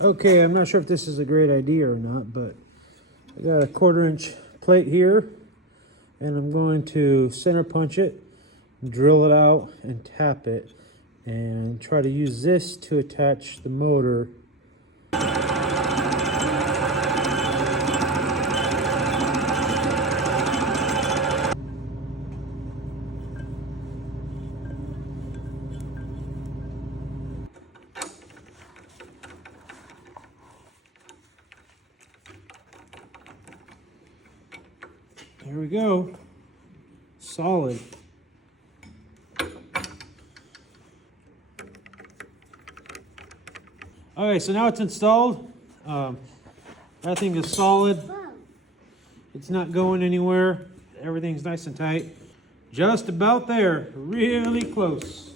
Okay, I'm not sure if this is a great idea or not, but I got a 1/4-inch plate here, and I'm going to center punch it, drill it out, and tap it, and try to use this to attach the motor. There we go. Solid. Okay, so now it's installed. That thing is solid. It's not going anywhere. Everything's nice and tight. Just about there. Really close.